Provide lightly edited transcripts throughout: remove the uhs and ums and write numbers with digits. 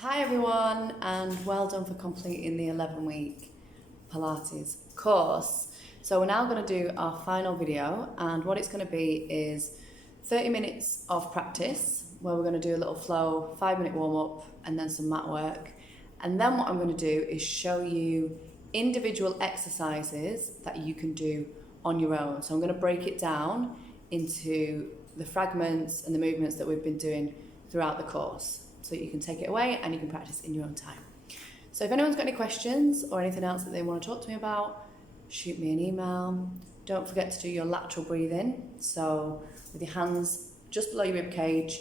Hi everyone, and well done for completing the 11-week Pilates course. So we're now going to do our final video, and what it's going to be is 30 minutes of practice where we're going to do a little flow, 5-minute warm-up and then some mat work. And then what I'm going to do is show you individual exercises that you can do on your own. So I'm going to break it down into the fragments and the movements that we've been doing throughout the course, so you can take it away and you can practice in your own time. So if anyone's got any questions or anything else that they want to talk to me about, shoot me an email. Don't forget to do your lateral breathing. So with your hands just below your rib cage,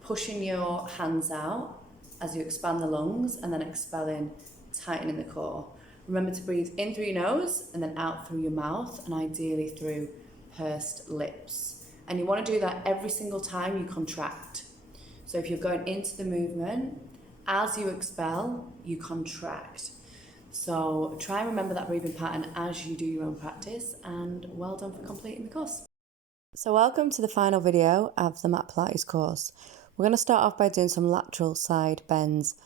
pushing your hands out as you expand the lungs and then expelling, tightening the core. Remember to breathe in through your nose and then out through your mouth, and ideally through pursed lips. And you want to do that every single time you contract. So if you're going into the movement, as you expel, you contract. So try and remember that breathing pattern as you do your own practice, and well done for completing the course. So welcome to the final video of the Mat Pilates course. We're going to start off by doing some lateral side bends,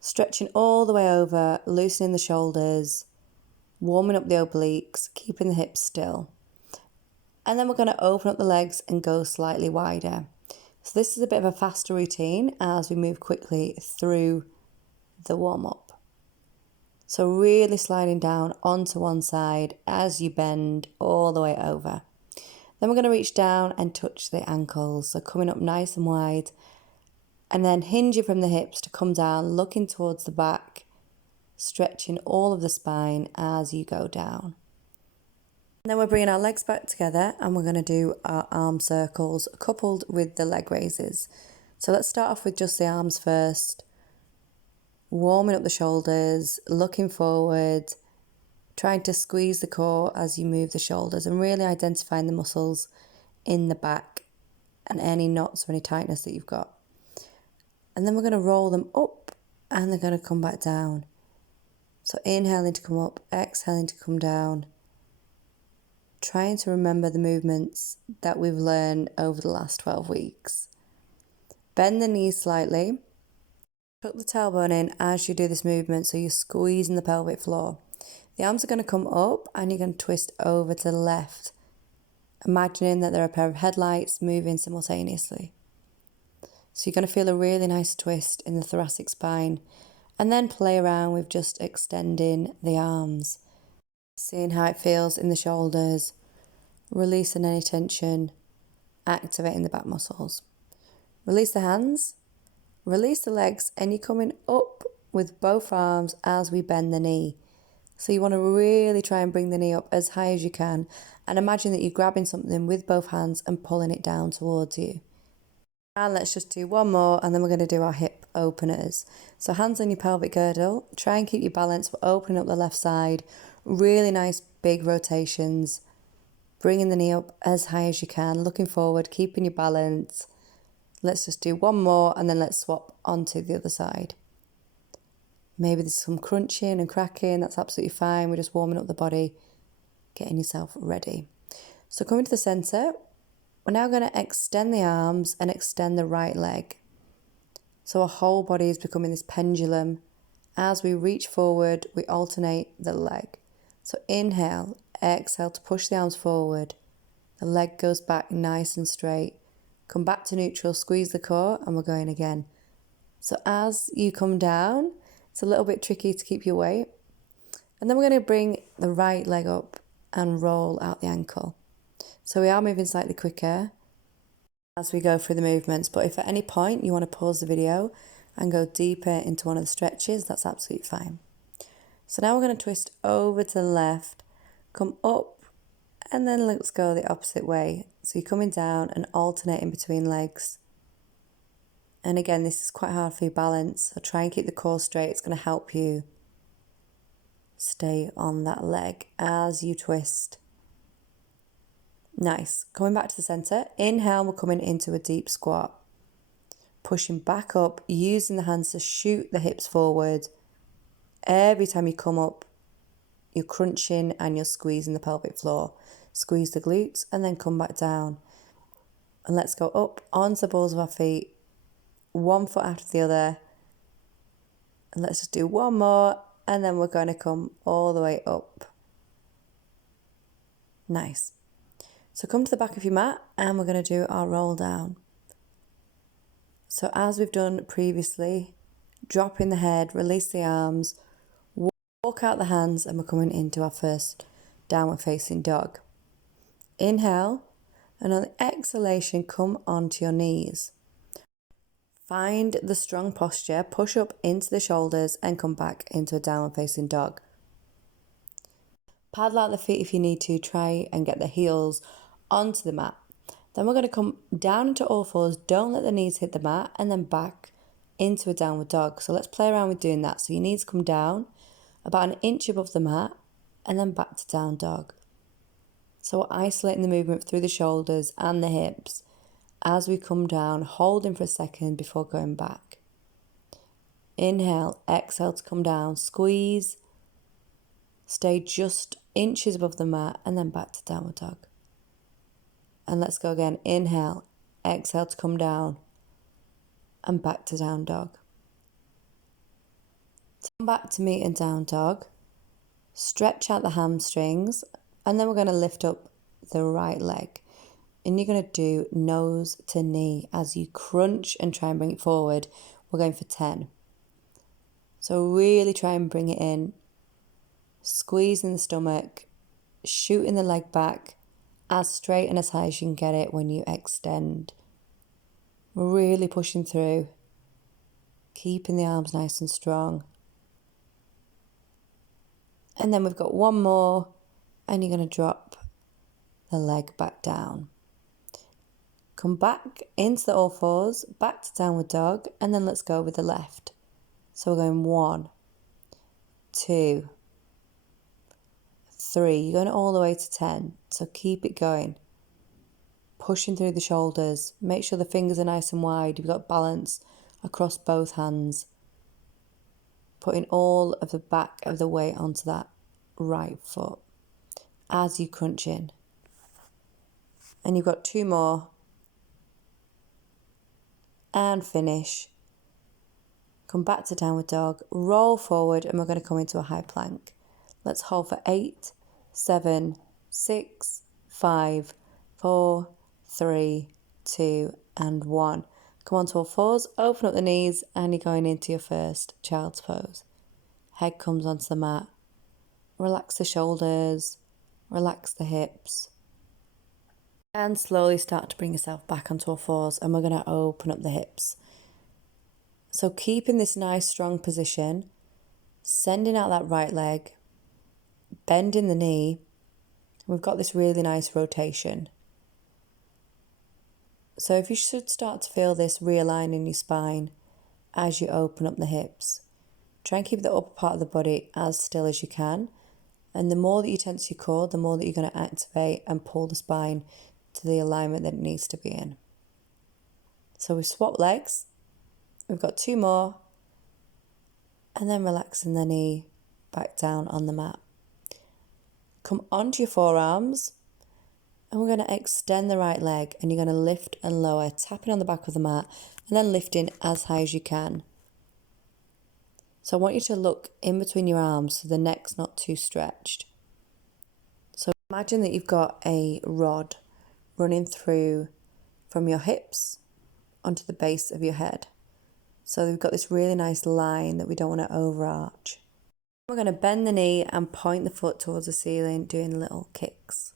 stretching all the way over, loosening the shoulders, warming up the obliques, keeping the hips still. And then we're going to open up the legs and go slightly wider. So this is a bit of a faster routine as we move quickly through the warm-up. So really sliding down onto one side as you bend all the way over. Then we're going to reach down and touch the ankles. So coming up nice and wide, and then hinging from the hips to come down, looking towards the back, stretching all of the spine as you go down. And then we're bringing our legs back together and we're going to do our arm circles coupled with the leg raises. So let's start off with just the arms first. Warming up the shoulders, looking forward, trying to squeeze the core as you move the shoulders and really identifying the muscles in the back and any knots or any tightness that you've got. And then we're going to roll them up and they're going to come back down. So inhaling to come up, exhaling to come down. Trying to remember the movements that we've learned over the last 12 weeks. Bend the knees slightly. Tuck the tailbone in as you do this movement, so you're squeezing the pelvic floor. The arms are going to come up and you're going to twist over to the left, imagining that there are a pair of headlights moving simultaneously. So you're going to feel a really nice twist in the thoracic spine, and then play around with just extending the arms. Seeing how it feels in the shoulders, releasing any tension, activating the back muscles. Release the hands, release the legs, and you're coming up with both arms as we bend the knee. So you want to really try and bring the knee up as high as you can, and imagine that you're grabbing something with both hands and pulling it down towards you. And let's just do one more, and then we're going to do our hip openers. So hands on your pelvic girdle, try and keep your balance. We're opening up the left side, really nice big rotations, bringing the knee up as high as you can, looking forward, keeping your balance. Let's just do one more, and then let's swap onto the other side. Maybe there's some crunching and cracking, that's absolutely fine. We're just warming up the body, getting yourself ready. So coming to the centre, we're now going to extend the arms and extend the right leg. So our whole body is becoming this pendulum. As we reach forward, we alternate the leg. So inhale, exhale to push the arms forward. The leg goes back nice and straight. Come back to neutral, squeeze the core, and we're going again. So as you come down, it's a little bit tricky to keep your weight. And then we're going to bring the right leg up and roll out the ankle. So we are moving slightly quicker as we go through the movements, but if at any point you want to pause the video and go deeper into one of the stretches, that's absolutely fine. So now we're going to twist over to the left, come up, and then let's go the opposite way. So you're coming down and alternating between legs. And again, this is quite hard for your balance, so try and keep the core straight. It's going to help you stay on that leg as you twist. Nice. Coming back to the centre. Inhale, we're coming into a deep squat. Pushing back up, using the hands to shoot the hips forward. Every time you come up, you're crunching and you're squeezing the pelvic floor. Squeeze the glutes and then come back down. And let's go up onto the balls of our feet, one foot after the other, And let's just do one more, and then we're going to come all the way up. Nice. So come to the back of your mat and we're going to do our roll down. So as we've done previously, drop in the head, release the arms, walk out the hands, and we're coming into our first downward facing dog. Inhale, and on the exhalation, come onto your knees. Find the strong posture, push up into the shoulders and come back into a downward facing dog. Paddle out the feet if you need to, try and get the heels onto the mat. Then we're going to come down into all fours, don't let the knees hit the mat, and then back into a downward dog. So let's play around with doing that. So your knees come down about an inch above the mat and then back to down dog. So we're isolating the movement through the shoulders and the hips as we come down, holding for a second before going back. Inhale, exhale to come down, squeeze, stay just inches above the mat and then back to downward dog. And let's go again. Inhale, exhale to come down and back to down dog. Come back to meet and down dog. Stretch out the hamstrings and then we're going to lift up the right leg. And you're going to do nose to knee as you crunch and try and bring it forward. We're going for 10. So really try and bring it in. Squeezing the stomach, shooting the leg back as straight and as high as you can get it when you extend. Really pushing through, keeping the arms nice and strong. And then we've got one more, and you're going to drop the leg back down. Come back into the all fours, back to downward dog, and then let's go with the left. So we're going 1, 2, 3. You're going all the way to 10. So keep it going. Pushing through the shoulders. Make sure the fingers are nice and wide. You've got balance across both hands. Putting all of the back of the weight onto that right foot as you crunch in. And you've got 2 more. And finish. Come back to downward dog. Roll forward and we're going to come into a high plank. Let's hold for 8, 7, 6, 5, 4, 3, 2, and 1. Come on to all fours, open up the knees, and you're going into your first child's pose. Head comes onto the mat. Relax the shoulders, relax the hips, and slowly start to bring yourself back onto all fours, and we're going to open up the hips. So keeping this nice strong position, sending out that right leg, bending the knee. We've got this really nice rotation. So if you should start to feel this realigning your spine as you open up the hips, try and keep the upper part of the body as still as you can. And the more that you tense your core, the more that you're going to activate and pull the spine to the alignment that it needs to be in. So we've swapped legs. We've got 2 more. And then relaxing the knee back down on the mat. Come onto your forearms. And we're going to extend the right leg and you're going to lift and lower, tapping on the back of the mat and then lifting as high as you can. So I want you to look in between your arms so the neck's not too stretched. So imagine that you've got a rod running through from your hips onto the base of your head. So we've got this really nice line that we don't want to overarch. We're going to bend the knee and point the foot towards the ceiling, doing little kicks.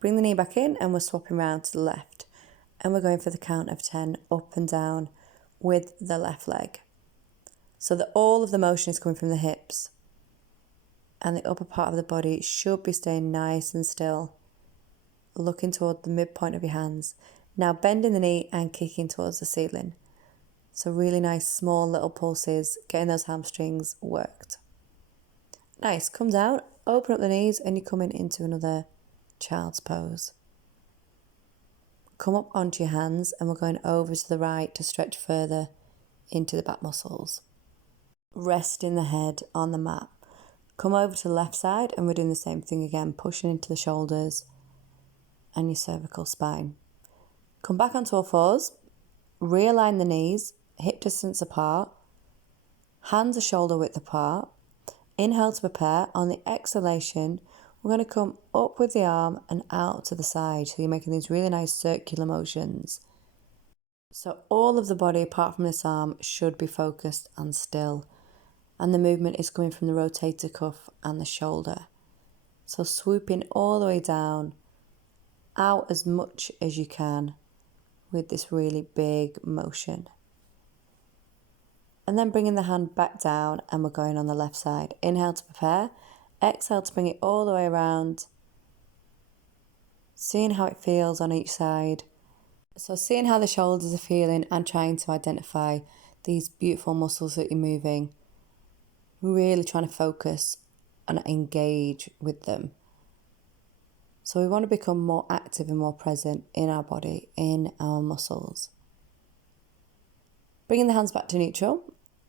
Bring the knee back in and we're swapping around to the left. And we're going for the count of 10 up and down with the left leg. So that all of the motion is coming from the hips. And the upper part of the body should be staying nice and still. Looking toward the midpoint of your hands. Now bending the knee and kicking towards the ceiling. So really nice small little pulses, getting those hamstrings worked. Nice, come down, open up the knees and you're coming into another child's pose. Come up onto your hands and we're going over to the right to stretch further into the back muscles. Resting the head on the mat. Come over to the left side and we're doing the same thing again, pushing into the shoulders and your cervical spine. Come back onto all fours, realign the knees, hip distance apart, Hands are shoulder width apart. Inhale to prepare. On the exhalation, we're going to come up with the arm and out to the side. So you're making these really nice circular motions. So all of the body apart from this arm should be focused and still. And the movement is coming from the rotator cuff and the shoulder. So swooping all the way down, out as much as you can with this really big motion. And then bringing the hand back down, and we're going on the left side. Inhale to prepare. Exhale to bring it all the way around. Seeing how it feels on each side. So seeing how the shoulders are feeling and trying to identify these beautiful muscles that you're moving. Really trying to focus and engage with them. So we want to become more active and more present in our body, in our muscles. Bringing the hands back to neutral.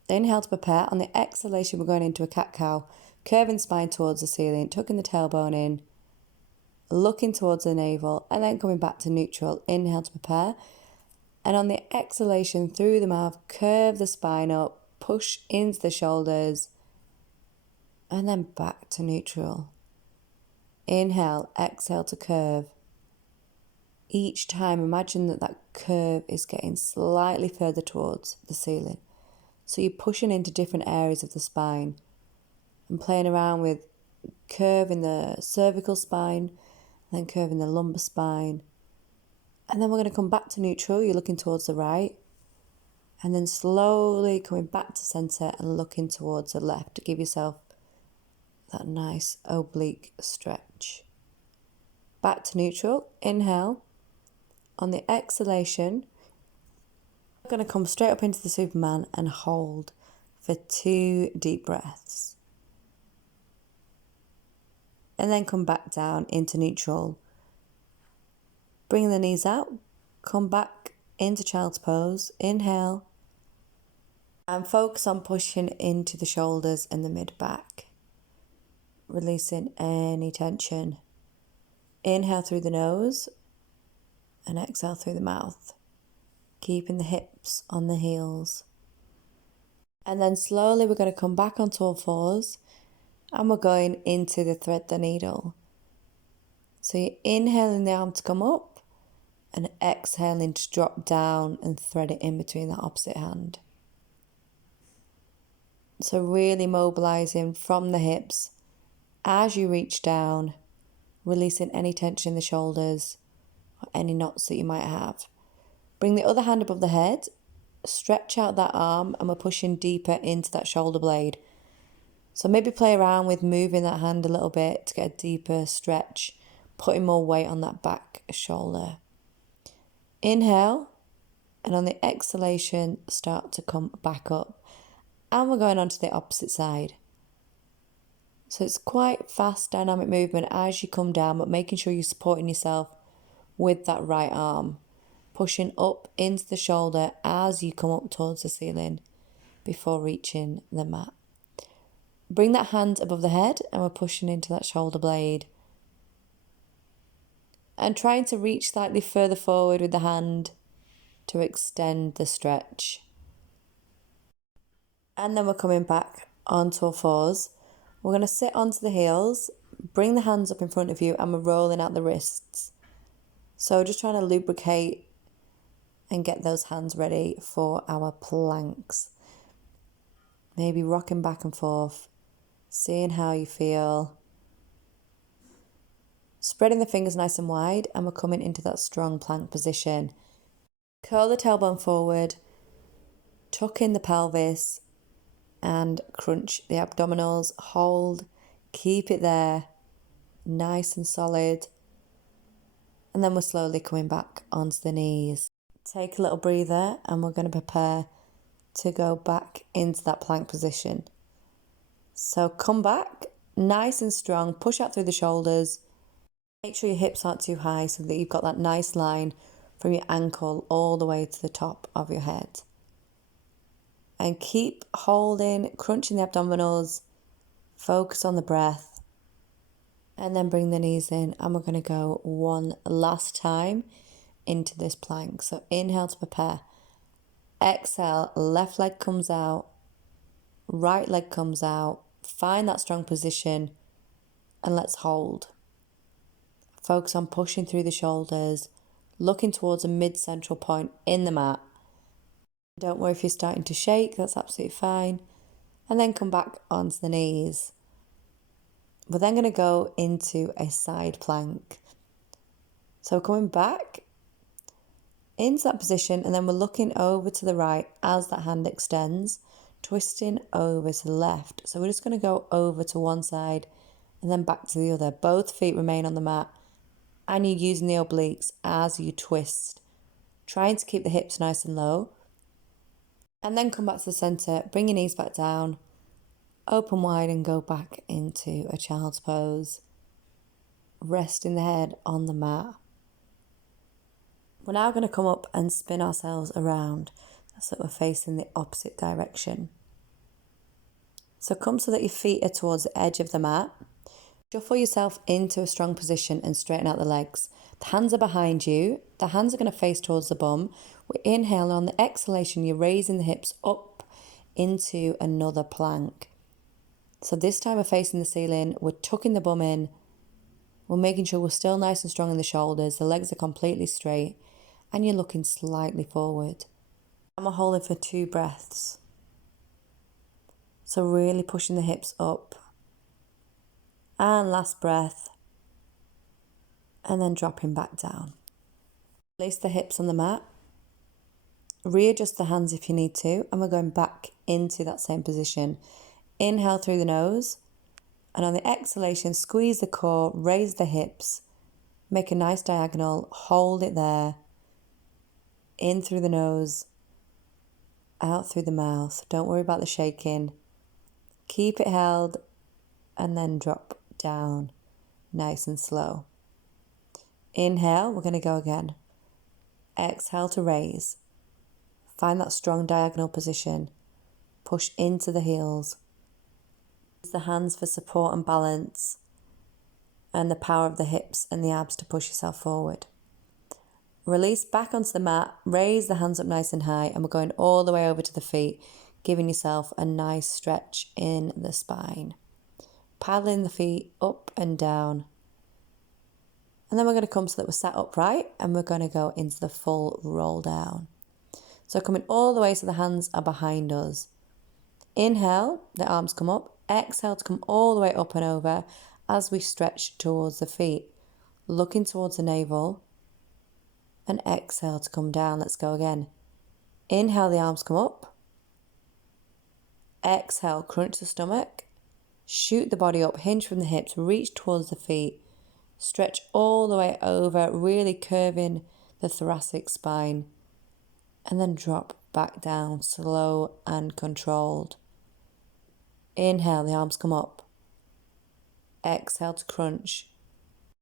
Inhale to prepare. On the exhalation, we're going into a cat-cow, curving spine towards the ceiling, tucking the tailbone in, looking towards the navel, and then coming back to neutral. Inhale to prepare. And on the exhalation, through the mouth, curve the spine up, push into the shoulders, and then back to neutral. Inhale, exhale to curve. Each time, imagine that curve is getting slightly further towards the ceiling. So you're pushing into different areas of the spine and playing around with curving the cervical spine, then curving the lumbar spine. And then we're going to come back to neutral. You're looking towards the right. And then slowly coming back to centre and looking towards the left to give yourself that nice oblique stretch. Back to neutral. Inhale. On the exhalation, we're going to come straight up into the Superman and hold for 2 deep breaths. And then come back down into neutral. Bring the knees out. Come back into child's pose. Inhale. And focus on pushing into the shoulders and the mid-back. Releasing any tension. Inhale through the nose and exhale through the mouth. Keeping the hips on the heels. And then slowly we're going to come back onto all fours and we're going into the thread the needle. So you're inhaling the arm to come up and exhaling to drop down and thread it in between the opposite hand. So really mobilizing from the hips as you reach down, releasing any tension in the shoulders or any knots that you might have. Bring the other hand above the head, stretch out that arm, and we're pushing deeper into that shoulder blade. So maybe play around with moving that hand a little bit to get a deeper stretch, putting more weight on that back shoulder. Inhale, and on the exhalation, start to come back up. And we're going on to the opposite side. So it's quite fast, dynamic movement as you come down, but making sure you're supporting yourself with that right arm. Pushing up into the shoulder as you come up towards the ceiling before reaching the mat. Bring that hand above the head and we're pushing into that shoulder blade. And trying to reach slightly further forward with the hand to extend the stretch. And then we're coming back onto our fours. We're going to sit onto the heels, bring the hands up in front of you, and we're rolling out the wrists. So just trying to lubricate and get those hands ready for our planks. Maybe rocking back and forth, seeing how you feel. Spreading the fingers nice and wide, and we're coming into that strong plank position. Curl the tailbone forward, tuck in the pelvis, and crunch the abdominals. Hold, keep it there, nice and solid. And then we're slowly coming back onto the knees. Take a little breather and we're going to prepare to go back into that plank position. So come back, nice and strong, push out through the shoulders. Make sure your hips aren't too high so that you've got that nice line from your ankle all the way to the top of your head. And keep holding, crunching the abdominals, focus on the breath. And then bring the knees in and we're going to go one last time into this plank. So inhale to prepare. Exhale, left leg comes out. right leg comes out, find that strong position, and let's hold. Focus on pushing through the shoulders, looking towards a mid-central point in the mat. Don't worry if you're starting to shake, that's absolutely fine. And then come back onto the knees. We're then going to go into a side plank. So coming back into that position, and then we're looking over to the right as that hand extends, twisting over to the left. So we're just going to go over to one side and then back to the other. Both feet remain on the mat, and you're using the obliques as you twist, trying to keep the hips nice and low. And then come back to the center, bring your knees back down, open wide and go back into a child's pose, resting the head on the mat. We're now going to come up and spin ourselves around so that we're facing the opposite direction. So come so that your feet are towards the edge of the mat. Shuffle yourself into a strong position and straighten out the legs. The hands are behind you. The hands are going to face towards the bum. We inhale, and on the exhalation, you're raising the hips up into another plank. So this time we're facing the ceiling. We're tucking the bum in. We're making sure we're still nice and strong in the shoulders. The legs are completely straight, and you're looking slightly forward. And we're holding for 2 breaths. So really pushing the hips up. And last breath. And then dropping back down. Place the hips on the mat. Readjust the hands if you need to. And we're going back into that same position. Inhale through the nose. And on the exhalation, squeeze the core, raise the hips. Make a nice diagonal. Hold it there. In through the nose. Out through the mouth. Don't worry about the shaking. Keep it held. And then drop down. Nice and slow. Inhale, we're going to go again. Exhale to raise. Find that strong diagonal position. Push into the heels. Use the hands for support and balance. And the power of the hips and the abs to push yourself forward. Release back onto the mat. Raise the hands up nice and high. And we're going all the way over to the feet, giving yourself a nice stretch in the spine. Paddling the feet up and down. And then we're going to come so that we're sat upright, and we're going to go into the full roll down. So coming all the way so the hands are behind us. Inhale, the arms come up. Exhale to come all the way up and over as we stretch towards the feet. Looking towards the navel. And exhale to come down. Let's go again. Inhale, the arms come up. Exhale, crunch the stomach. Shoot the body up, hinge from the hips, reach towards the feet. Stretch all the way over, really curving the thoracic spine. And then drop back down, slow and controlled. Inhale, the arms come up. Exhale to crunch.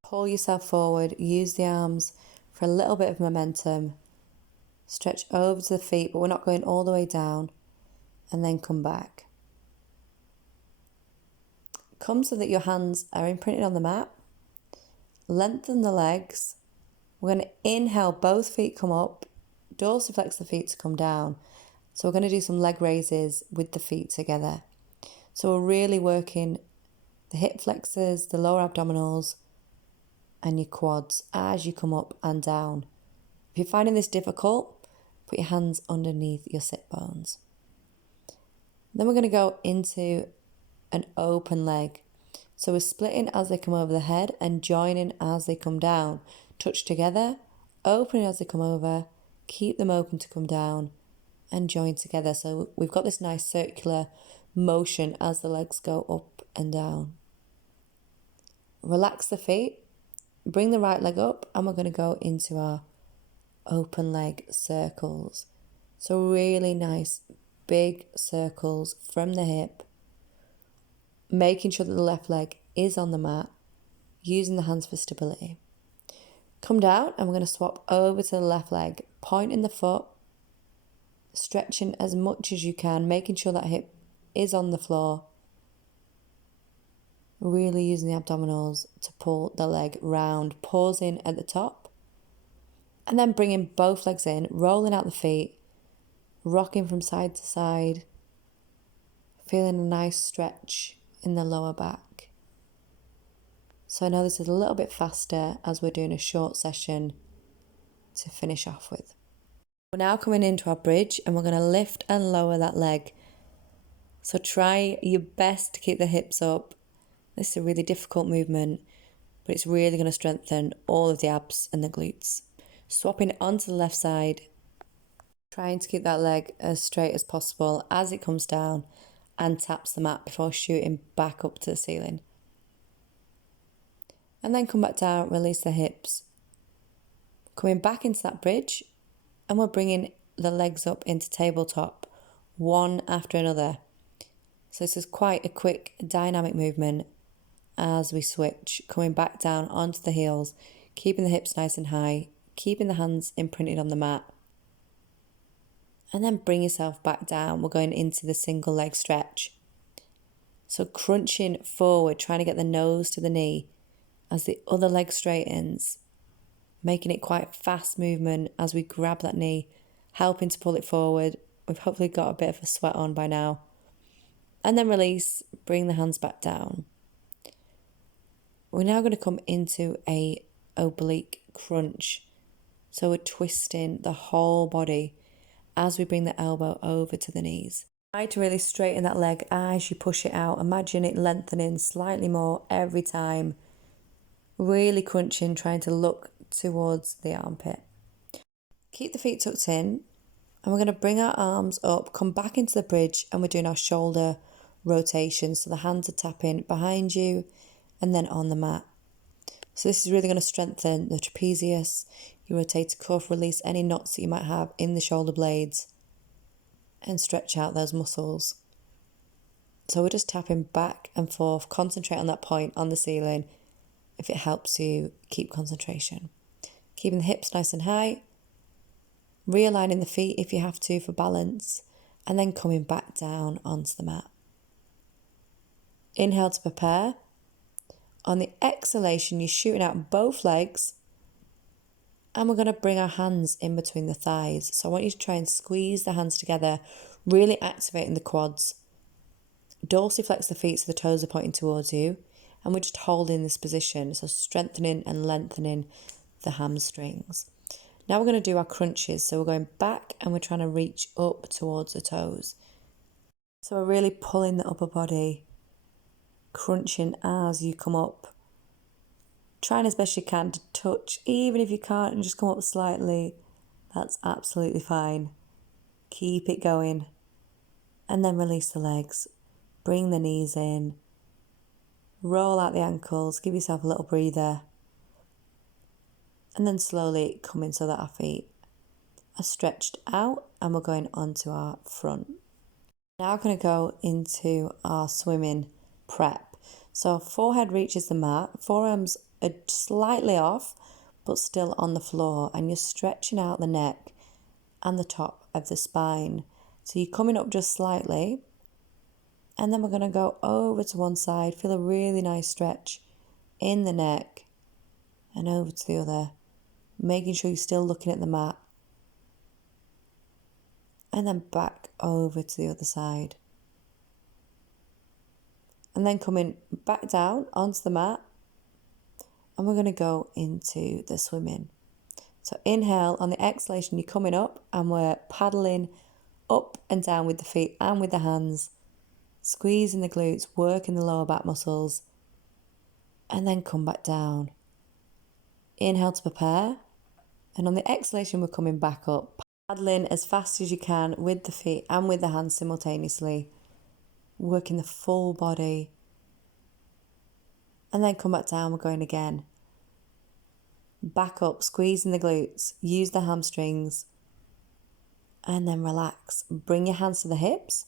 Pull yourself forward, use the arms for a little bit of momentum. Stretch over to the feet, but we're not going all the way down. And then come back. Come so that your hands are imprinted on the mat. Lengthen the legs. We're going to inhale, both feet come up. Dorsiflex the feet to come down. So we're going to do some leg raises with the feet together. So we're really working the hip flexors, the lower abdominals, and your quads as you come up and down. If you're finding this difficult, put your hands underneath your sit bones. Then we're going to go into an open leg. So we're splitting as they come over the head and joining as they come down. Touch together, opening as they come over, keep them open to come down, and join together. So we've got this nice circular motion as the legs go up and down. Relax the feet, bring the right leg up, and we're going to go into our open leg circles. So really nice big circles from the hip, making sure that the left leg is on the mat, using the hands for stability. Come down, and we're going to swap over to the left leg, pointing the foot, stretching as much as you can, making sure that hip is on the floor. Really using the abdominals to pull the leg round, pausing at the top, and then bringing both legs in, rolling out the feet, rocking from side to side, feeling a nice stretch in the lower back. So I know this is a little bit faster as we're doing a short session to finish off with. We're now coming into our bridge and we're going to lift and lower that leg. So try your best to keep the hips up. This is a really difficult movement, but it's really going to strengthen all of the abs and the glutes. Swapping it onto the left side, trying to keep that leg as straight as possible as it comes down and taps the mat before shooting back up to the ceiling. And then come back down, release the hips. Coming back into that bridge, and we're bringing the legs up into tabletop, one after another. So this is quite a quick dynamic movement as we switch, coming back down onto the heels, keeping the hips nice and high, keeping the hands imprinted on the mat. And then bring yourself back down. We're going into the single leg stretch. So crunching forward, trying to get the nose to the knee as the other leg straightens, making it quite a fast movement as we grab that knee, helping to pull it forward. We've hopefully got a bit of a sweat on by now. And then release, bring the hands back down. We're now going to come into a oblique crunch. So we're twisting the whole body as we bring the elbow over to the knees. Try to really straighten that leg as you push it out. Imagine it lengthening slightly more every time. Really crunching, trying to look towards the armpit. Keep the feet tucked in, and we're going to bring our arms up, come back into the bridge, and we're doing our shoulder rotation. So the hands are tapping behind you and then on the mat. So this is really going to strengthen the trapezius, your rotator cuff, release any knots that you might have in the shoulder blades and stretch out those muscles. So we're just tapping back and forth, concentrate on that point on the ceiling if it helps you keep concentration. Keeping the hips nice and high, realigning the feet if you have to for balance, and then coming back down onto the mat. Inhale to prepare. On the exhalation, you're shooting out both legs, and we're going to bring our hands in between the thighs. So I want you to try and squeeze the hands together, really activating the quads. Dorsiflex the feet so the toes are pointing towards you, and we're just holding this position, so strengthening and lengthening the hamstrings. Now we're going to do our crunches. So we're going back and we're trying to reach up towards the toes. So we're really pulling the upper body, crunching as you come up. Trying as best you can to touch, even if you can't, and just come up slightly. That's absolutely fine. Keep it going. And then release the legs. Bring the knees in. Roll out the ankles. Give yourself a little breather. And then slowly come in so that our feet are stretched out and we're going onto our front. Now we're going to go into our swimming prep. So forehead reaches the mat, forearms are slightly off but still on the floor, and you're stretching out the neck and the top of the spine. So you're coming up just slightly, and then we're going to go over to one side, feel a really nice stretch in the neck and over to the other, making sure you're still looking at the mat, and then back over to the other side. And then coming back down onto the mat, and we're going to go into the swimming. So inhale, on the exhalation you're coming up and we're paddling up and down with the feet and with the hands, squeezing the glutes, working the lower back muscles, and then come back down. Inhale to prepare, and on the exhalation we're coming back up, paddling as fast as you can with the feet and with the hands simultaneously, working the full body, and then come back down. We're going again. Back up, squeezing the glutes, use the hamstrings, and then relax. Bring your hands to the hips.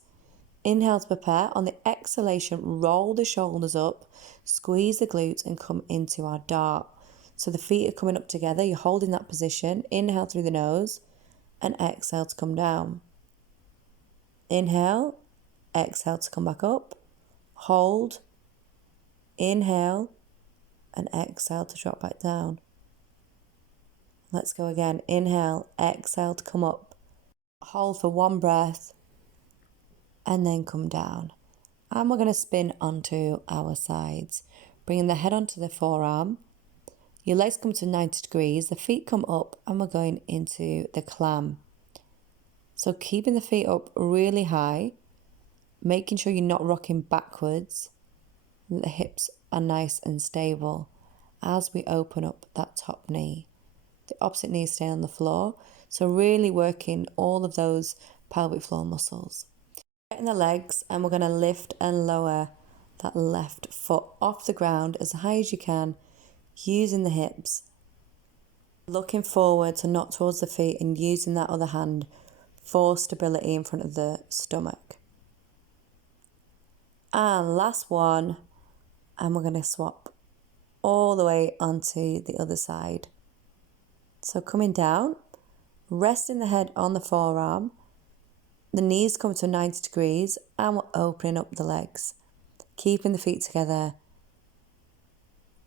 Inhale to prepare. On the exhalation, roll the shoulders up, squeeze the glutes, and come into our dart. So the feet are coming up together. You're holding that position. Inhale through the nose and exhale to come down. Inhale, exhale to come back up. Hold, inhale, and exhale to drop back down. Let's go again. Inhale, exhale to come up. Hold for one breath, and then come down. And we're going to spin onto our sides, bringing the head onto the forearm. Your legs come to 90 degrees, the feet come up, and we're going into the clam. So keeping the feet up really high, making sure you're not rocking backwards, the hips are nice and stable as we open up that top knee. The opposite knee stay on the floor, so really working all of those pelvic floor muscles. Getting the legs, and we're going to lift and lower that left foot off the ground as high as you can, using the hips, looking forward, so not towards the feet, and using that other hand for stability in front of the stomach. And last one, and we're going to swap all the way onto the other side. So coming down, resting the head on the forearm, the knees come to 90 degrees, and we're opening up the legs, keeping the feet together,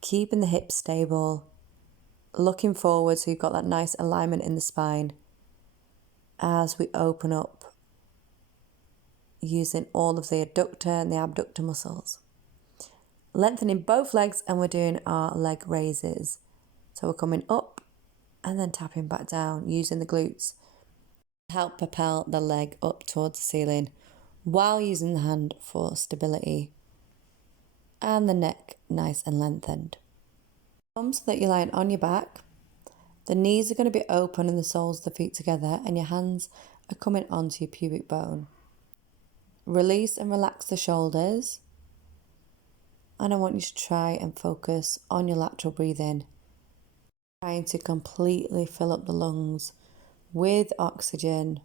keeping the hips stable, looking forward so you've got that nice alignment in the spine as we open up, using all of the adductor and the abductor muscles. Lengthening both legs, and we're doing our leg raises. So we're coming up and then tapping back down, using the glutes to help propel the leg up towards the ceiling while using the hand for stability, and the neck nice and lengthened. So that you're lying on your back, the knees are going to be open and the soles of the feet together, and your hands are coming onto your pubic bone. Release and relax the shoulders, and I want you to try and focus on your lateral breathing, trying to completely fill up the lungs with oxygen,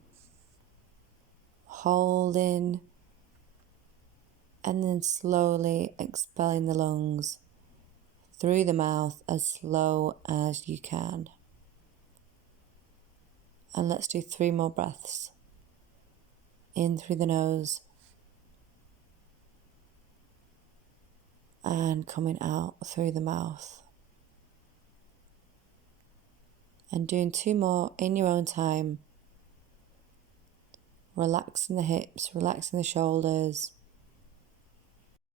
holding, and then slowly expelling the lungs through the mouth as slow as you can. And let's do 3 more breaths. In through the nose, and coming out through the mouth. And doing 2 more in your own time. Relaxing the hips, relaxing the shoulders,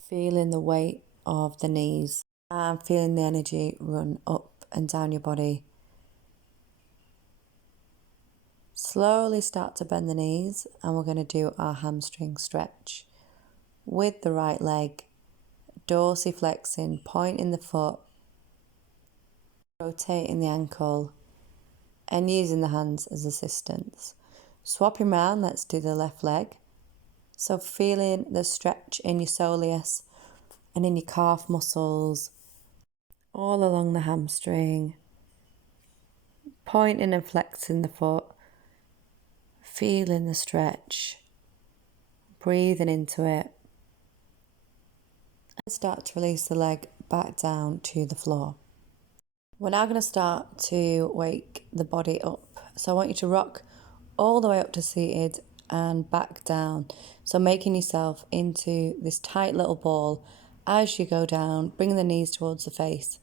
feeling the weight of the knees, and feeling the energy run up and down your body. Slowly start to bend the knees, and we're going to do our hamstring stretch with the right leg, dorsiflexing, pointing the foot, rotating the ankle, and using the hands as assistance. Swapping around, let's do the left leg. So feeling the stretch in your soleus and in your calf muscles, all along the hamstring, pointing and flexing the foot, feeling the stretch, breathing into it, and start to release the leg back down to the floor. We're now going to start to wake the body up. So I want you to rock all the way up to seated and back down. So making yourself into this tight little ball as you go down, bringing the knees towards the face,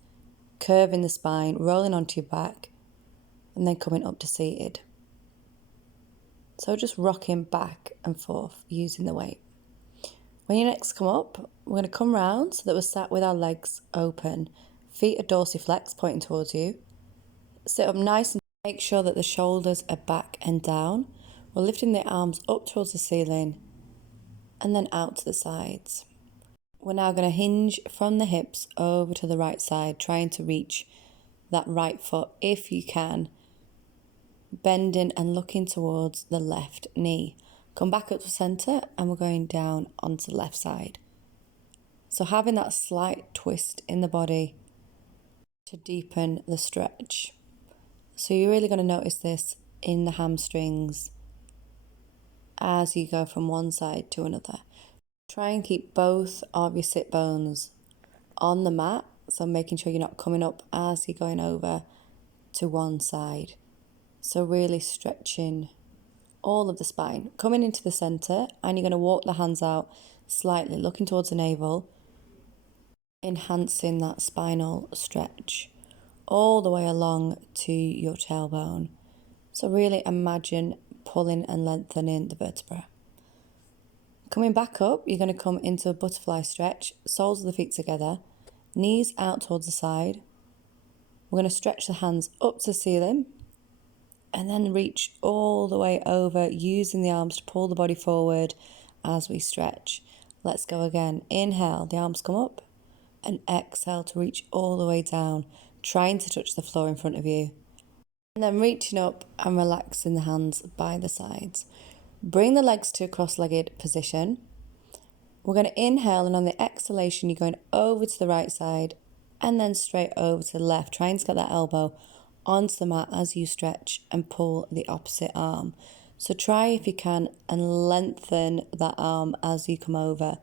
curving the spine, rolling onto your back, and then coming up to seated. So just rocking back and forth using the weight. When you next come up, we're going to come round so that we're sat with our legs open. Feet are dorsiflex, pointing towards you. Sit up nice and make sure that the shoulders are back and down. We're lifting the arms up towards the ceiling and then out to the sides. We're now going to hinge from the hips over to the right side, trying to reach that right foot if you can. Bending and looking towards the left knee. Come back up to centre, and we're going down onto the left side. So having that slight twist in the body to deepen the stretch. So you're really going to notice this in the hamstrings as you go from one side to another. Try and keep both of your sit bones on the mat, so making sure you're not coming up as you're going over to one side. So really stretching all of the spine. Coming into the centre, and you're going to walk the hands out slightly, looking towards the navel, enhancing that spinal stretch all the way along to your tailbone. So really imagine pulling and lengthening the vertebra. Coming back up, you're going to come into a butterfly stretch, soles of the feet together, knees out towards the side. We're going to stretch the hands up to the ceiling and then reach all the way over, using the arms to pull the body forward as we stretch. Let's go again. Inhale, the arms come up, and exhale to reach all the way down, trying to touch the floor in front of you. And then reaching up and relaxing the hands by the sides. Bring the legs to a cross-legged position. We're going to inhale, and on the exhalation, you're going over to the right side and then straight over to the left, trying to get that elbow onto the mat as you stretch and pull the opposite arm. So try, if you can, and lengthen that arm as you come over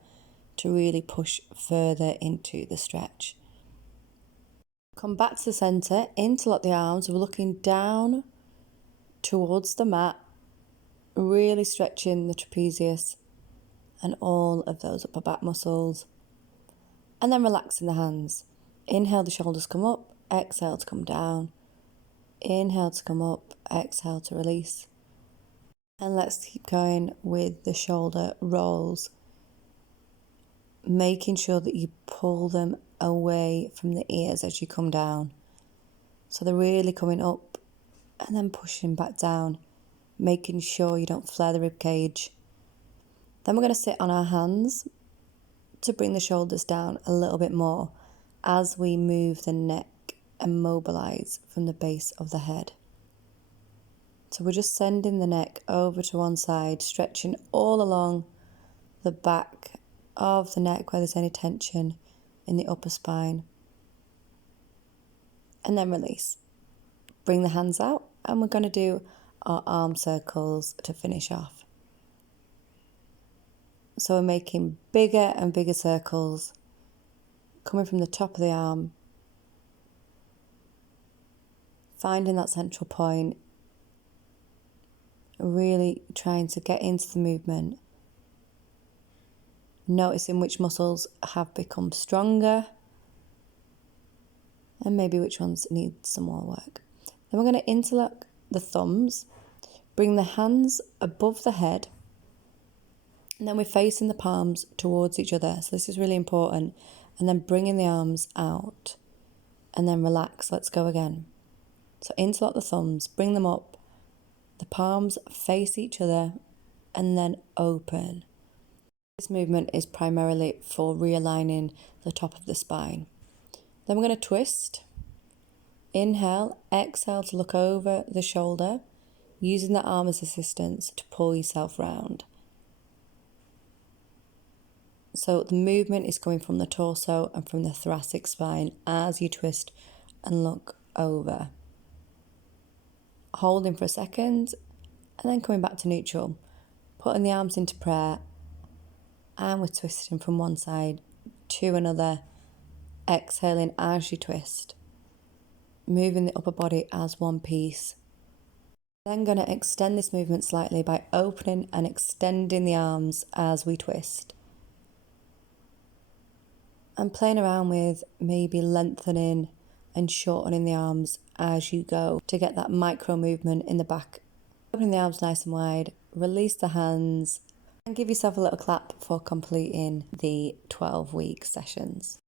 to really push further into the stretch. Come back to the centre, interlock the arms. We're looking down towards the mat, really stretching the trapezius and all of those upper back muscles. And then relaxing the hands. Inhale, the shoulders come up, exhale to come down. Inhale to come up, exhale to release. And let's keep going with the shoulder rolls, making sure that you pull them away from the ears as you come down. So they're really coming up and then pushing back down, making sure you don't flare the rib cage. Then we're going to sit on our hands to bring the shoulders down a little bit more as we move the neck and mobilize from the base of the head. So we're just sending the neck over to one side, stretching all along the back of the neck where there's any tension in the upper spine. And then release. Bring the hands out, and we're going to do our arm circles to finish off. So we're making bigger and bigger circles, coming from the top of the arm, finding that central point, really trying to get into the movement, noticing which muscles have become stronger and maybe which ones need some more work. Then we're going to interlock the thumbs, bring the hands above the head, and then we're facing the palms towards each other. So this is really important. And then bringing the arms out and then relax. Let's go again. So interlock the thumbs, bring them up, the palms face each other, and then open. This movement is primarily for realigning the top of the spine. Then we're going to twist. Inhale, exhale to look over the shoulder, using the arm as assistance to pull yourself round. So the movement is coming from the torso and from the thoracic spine as you twist and look over. Holding for a second and then coming back to neutral. Putting the arms into prayer, and we're twisting from one side to another, exhaling as you twist. Moving the upper body as one piece. Then going to extend this movement slightly by opening and extending the arms as we twist. And playing around with maybe lengthening and shortening the arms as you go to get that micro movement in the back. Opening the arms nice and wide, release the hands, and give yourself a little clap for completing the 12-week sessions.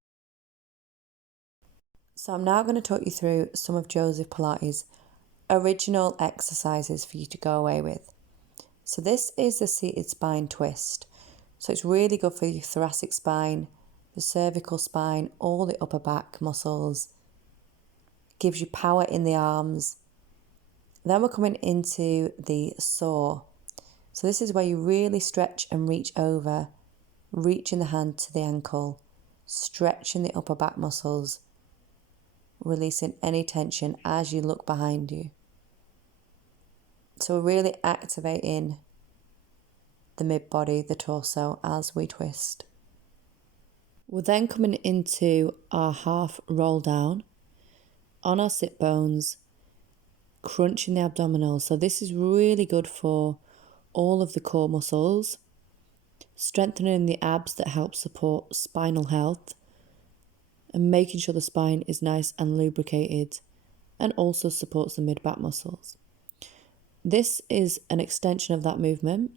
So I'm now going to talk you through some of Joseph Pilates' original exercises for you to go away with. So this is the seated spine twist. So it's really good for your thoracic spine, the cervical spine, all the upper back muscles. Gives you power in the arms. Then we're coming into the saw. So this is where you really stretch and reach over, reaching the hand to the ankle, stretching the upper back muscles, releasing any tension as you look behind you. So we're really activating the mid-body, the torso as we twist. We're then coming into our half roll down on our sit bones, crunching the abdominals. So this is really good for all of the core muscles, strengthening the abs that help support spinal health, and making sure the spine is nice and lubricated, and also supports the mid-back muscles. This is an extension of that movement,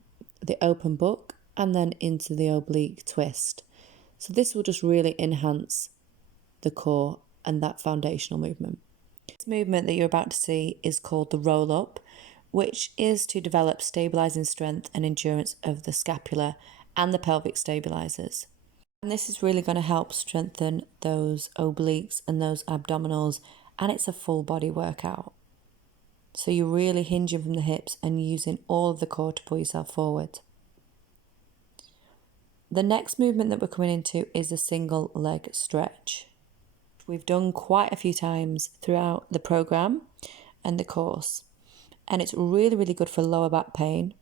the open book, and then into the oblique twist. So this will just really enhance the core and that foundational movement. This movement that you're about to see is called the roll up, which is to develop stabilizing strength and endurance of the scapula and the pelvic stabilizers. And this is really going to help strengthen those obliques and those abdominals, and it's a full body workout. So you're really hinging from the hips and using all of the core to pull yourself forward. The next movement that we're coming into is a single leg stretch. We've done quite a few times throughout the program and the course, and it's really, really good for lower back pain.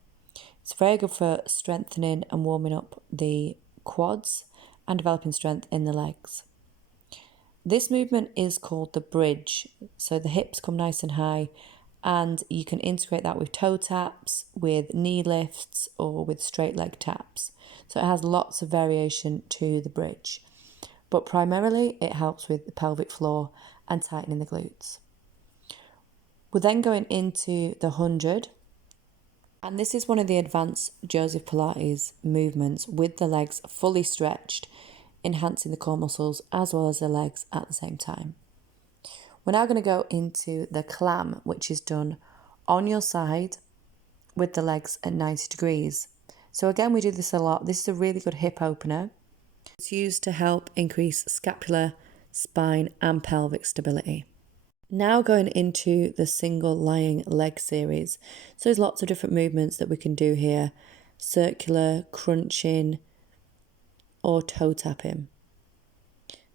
It's very good for strengthening and warming up the quads and developing strength in the legs. This movement is called the bridge. So the hips come nice and high, and you can integrate that with toe taps, with knee lifts, or with straight leg taps. So it has lots of variation to the bridge, but primarily it helps with the pelvic floor and tightening the glutes. We're then going into the 100, and this is one of the advanced Joseph Pilates movements with the legs fully stretched, enhancing the core muscles as well as the legs at the same time. We're now going to go into the clam, which is done on your side with the legs at 90 degrees. So again, we do this a lot. This is a really good hip opener. It's used to help increase scapular, spine and pelvic stability. Now going into the single lying leg series. So there's lots of different movements that we can do here. Circular, crunching, or toe tapping.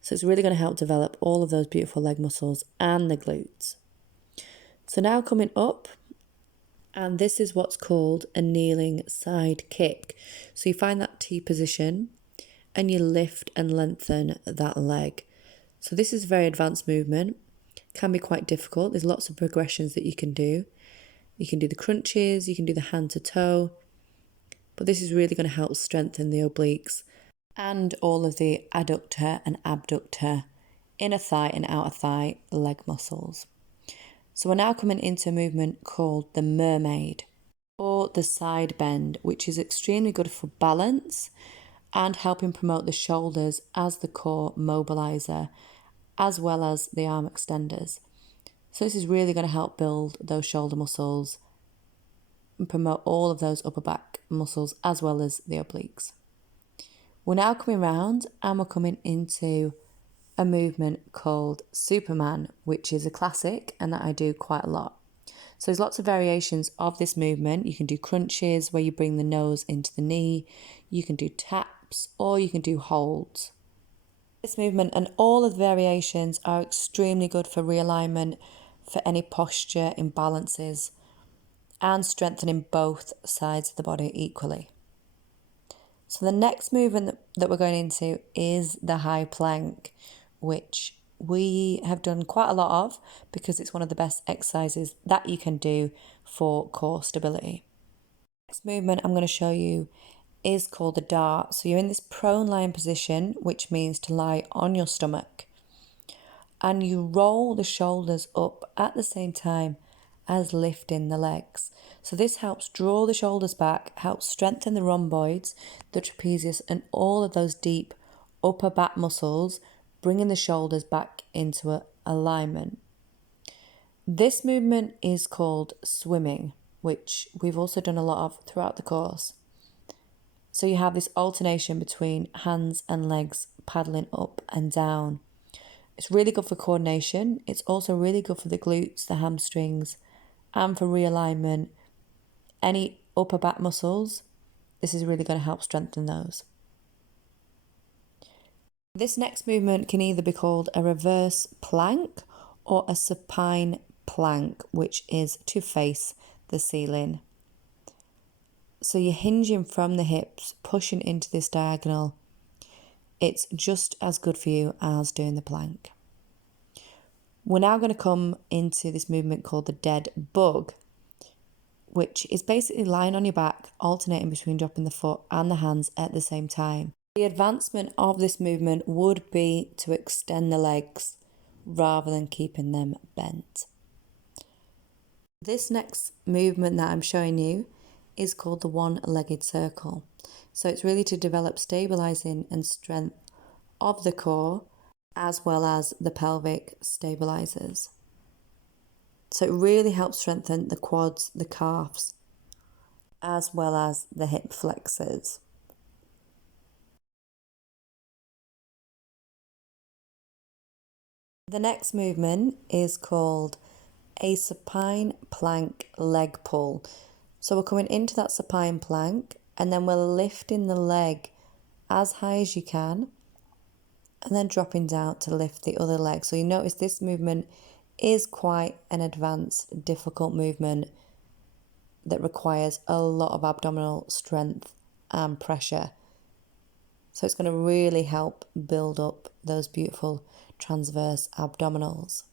So it's really going to help develop all of those beautiful leg muscles and the glutes. So now coming up, and this is what's called a kneeling side kick. So you find that T position and you lift and lengthen that leg. So this is a very advanced movement. Can be quite difficult. There's lots of progressions that you can do. You can do the crunches, you can do the hand to toe, but this is really going to help strengthen the obliques and all of the adductor and abductor, inner thigh and outer thigh leg muscles. So we're now coming into a movement called the mermaid or the side bend, which is extremely good for balance and helping promote the shoulders as the core mobilizer, as well as the arm extenders. So this is really going to help build those shoulder muscles and promote all of those upper back muscles as well as the obliques. We're now coming round and we're coming into a movement called Superman, which is a classic and that I do quite a lot. So there's lots of variations of this movement. You can do crunches where you bring the nose into the knee. You can do taps or you can do holds. This movement and all of the variations are extremely good for realignment, for any posture imbalances, and strengthening both sides of the body equally. So the next movement that we're going into is the high plank, which we have done quite a lot of because it's one of the best exercises that you can do for core stability. Next movement I'm going to show you is called the dart. So you're in this prone lying position, which means to lie on your stomach, and you roll the shoulders up at the same time as lifting the legs. So this helps draw the shoulders back, helps strengthen the rhomboids, the trapezius, and all of those deep upper back muscles, bringing the shoulders back into alignment. This movement is called swimming, which we've also done a lot of throughout the course. So you have this alternation between hands and legs paddling up and down. It's really good for coordination. It's also really good for the glutes, the hamstrings, and for realignment. Any upper back muscles, this is really going to help strengthen those. This next movement can either be called a reverse plank or a supine plank, which is to face the ceiling. So you're hinging from the hips, pushing into this diagonal. It's just as good for you as doing the plank. We're now going to come into this movement called the dead bug, which is basically lying on your back, alternating between dropping the foot and the hands at the same time. The advancement of this movement would be to extend the legs rather than keeping them bent. This next movement that I'm showing you is called the one-legged circle. So it's really to develop stabilizing and strength of the core as well as the pelvic stabilizers. So it really helps strengthen the quads, the calves, as well as the hip flexors. The next movement is called a supine plank leg pull. So we're coming into that supine plank and then we're lifting the leg as high as you can and then dropping down to lift the other leg. So you notice this movement is quite an advanced, difficult movement that requires a lot of abdominal strength and pressure. So it's going to really help build up those beautiful transverse abdominals.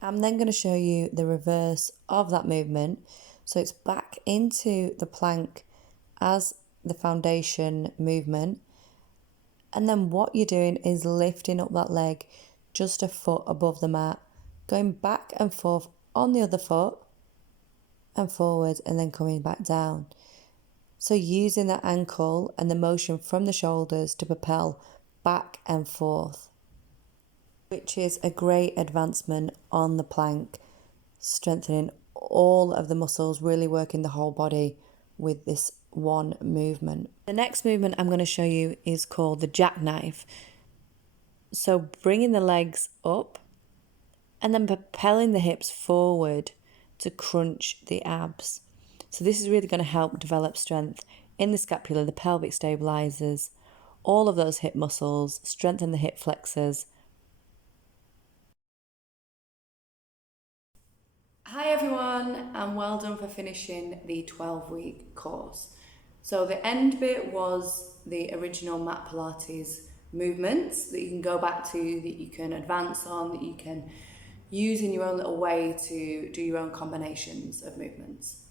I'm then going to show you the reverse of that movement. So it's back into the plank as the foundation movement. And then what you're doing is lifting up that leg just a foot above the mat, going back and forth on the other foot and forward and then coming back down. So using that ankle and the motion from the shoulders to propel back and forth, which is a great advancement on the plank, strengthening all of the muscles, really working the whole body with this one movement. The next movement I'm going to show you is called the jackknife. So bringing the legs up and then propelling the hips forward to crunch the abs. So this is really going to help develop strength in the scapula, the pelvic stabilizers, all of those hip muscles, strengthen the hip flexors. Hi everyone, and well done for finishing the 12-week course. So the end bit was the original mat Pilates movements that you can go back to, that you can advance on, that you can use in your own little way to do your own combinations of movements.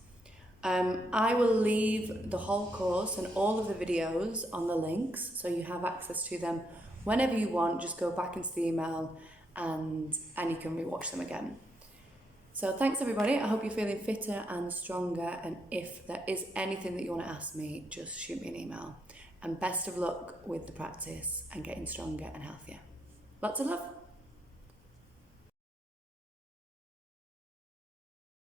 I will leave the whole course and all of the videos on the links so you have access to them whenever you want. Just go back into the email and you can rewatch them again. So thanks everybody, I hope you're feeling fitter and stronger, and if there is anything that you want to ask me, just shoot me an email. And best of luck with the practice and getting stronger and healthier. Lots of love.